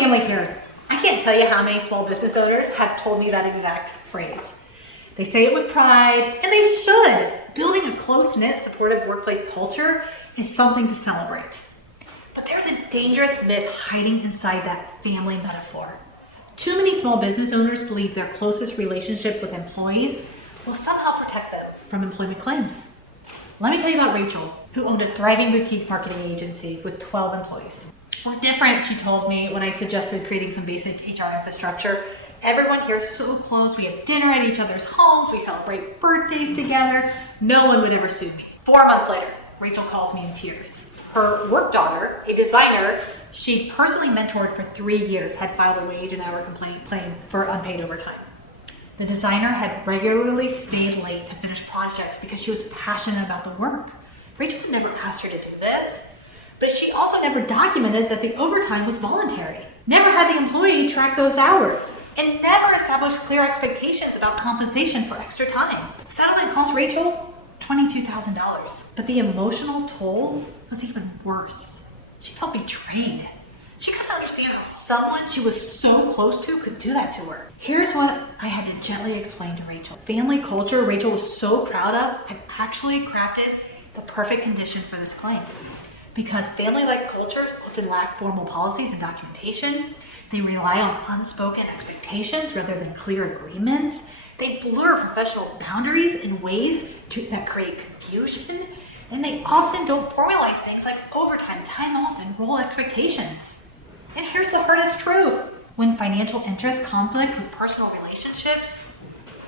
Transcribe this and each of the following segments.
family here. I can't tell you how many small business owners have told me that exact phrase. They say it with pride, and they should. Building a close-knit, supportive workplace culture is something to celebrate. But there's a dangerous myth hiding inside that family metaphor. Too many small business owners believe their closest relationship with employees will somehow protect them from employment claims. Let me tell you about Rachel, who owned a thriving boutique marketing agency with 12 employees. We're different, she told me, when I suggested creating some basic HR infrastructure. Everyone here is so close. We have dinner at each other's homes. We celebrate birthdays together. No one would ever sue me. 4 months later, Rachel calls me in tears. Her work daughter, a designer she personally mentored for 3 years, had filed a wage and hour complaint claim for unpaid overtime. The designer had regularly stayed late to finish projects because she was passionate about the work. Rachel had never asked her to do this, but she also never documented that the overtime was voluntary, never had the employee track those hours, and never established clear expectations about compensation for extra time. The settlement cost Rachel $22,000, but the emotional toll was even worse. She felt betrayed. She couldn't understand how someone she was so close to could do that to her. Here's what I had to gently explain to Rachel. Family culture Rachel was so proud of had actually crafted the perfect condition for this claim. Because family-like cultures often lack formal policies and documentation, they rely on unspoken expectations rather than clear agreements. They blur professional boundaries in ways that create confusion, and they often don't formalize things like overtime, time off, and role expectations. And here's the hardest truth. When financial interests conflict with personal relationships,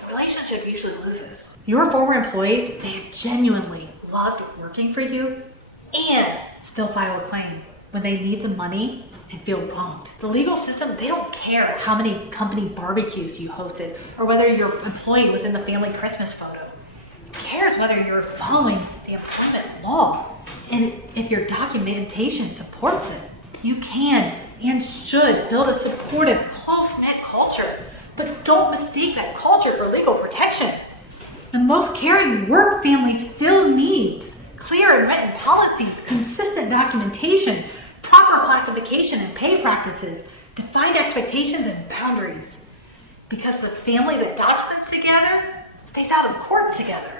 the relationship usually loses. Your former employees may have genuinely loved working for you and still file a claim when they need the money and feel wronged. The legal system, they don't care how many company barbecues you hosted or whether your employee was in the family Christmas photo. It cares whether you're following the employment law and if your documentation supports it. You can and should build a supportive, close-knit culture, but don't mistake that culture for legal protection. The most caring work family still needs clear and written policies, consistent documentation, proper classification and pay practices, defined expectations and boundaries. Because the family that documents together stays out of court together.